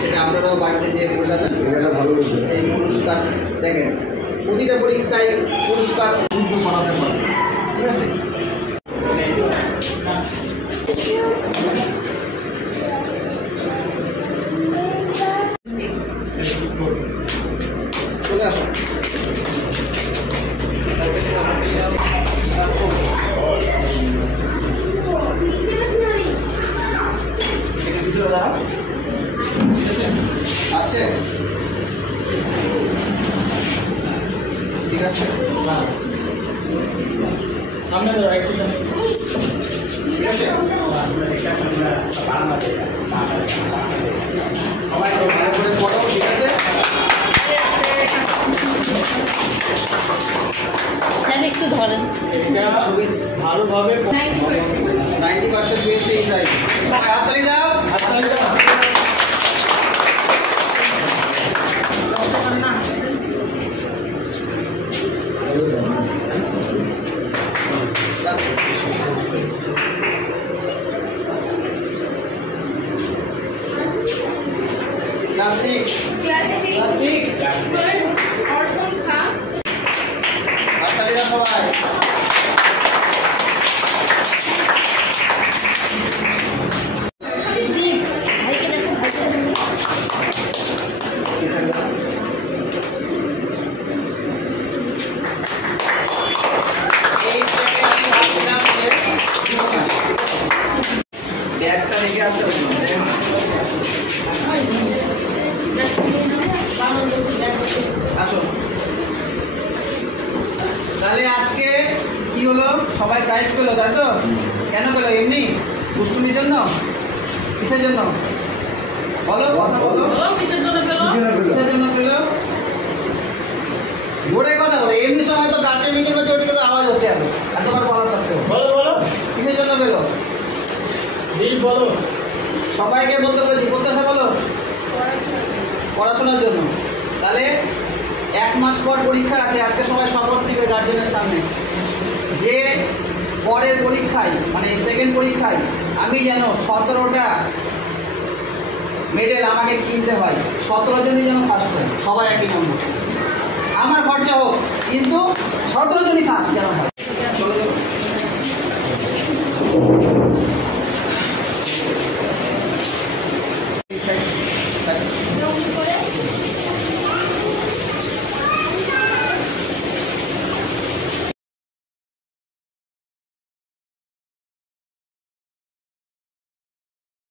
সেটা আপনারাও বাড়িতে যে বোঝাবেন এই পুরস্কার দেখেন প্রতিটা পরীক্ষায় পুরস্কার বানাতে পারে, ঠিক আছে? চলে আসো। দাঁড়াও, ঠিক আছে? আসছে, ঠিক আছে? ঠিক আছে, সবাই ভালো করে পড়ো, ঠিক আছে? একটু ধরেন ছবি ভালোভাবে 90% পেয়েছে এই সাইড। সবাই হাততালি দাও, হাততালি দাও। Class 6 first অর্পণ খা হাততালি দাও সবাই। ব্যাগটা রেখে আসতে হবে। আসো, তাহলে আজকে কি হলো, সবাই প্রাইজ পেলো, তাই তো? কেন পেলো? এমনি দুষ্টুমির জন্য? কিসের জন্য বলো, কথা বলো। কিসের জন্য পেলো? জোরে কথা বলো। এমনি সময় তো গার্জেন মিটিং হচ্ছে, ওদিকে তো আওয়াজ হচ্ছে এতবার বলা সত্ত্বেও। কিসের জন্য পেলো বলো? সবাইকে বলতে বলেছি, প্রত্যাশা বলো। পড়াশোনার জন্য। তাহলে 1 মাস পর পরীক্ষা আছে। আজকে সবাই শপথ দিবে গার্জেনের সামনে যে পরের পরীক্ষায়, মানে সেকেন্ড পরীক্ষায় আমি যেন 17টা মেডেল আমাকে কিনতে হয়, 17 জনই যেন ফার্স্ট হয়। সবাই একই নম্বর, আমার খরচা হোক কিন্তু 17 জনই ফার্স্ট যেন হয়।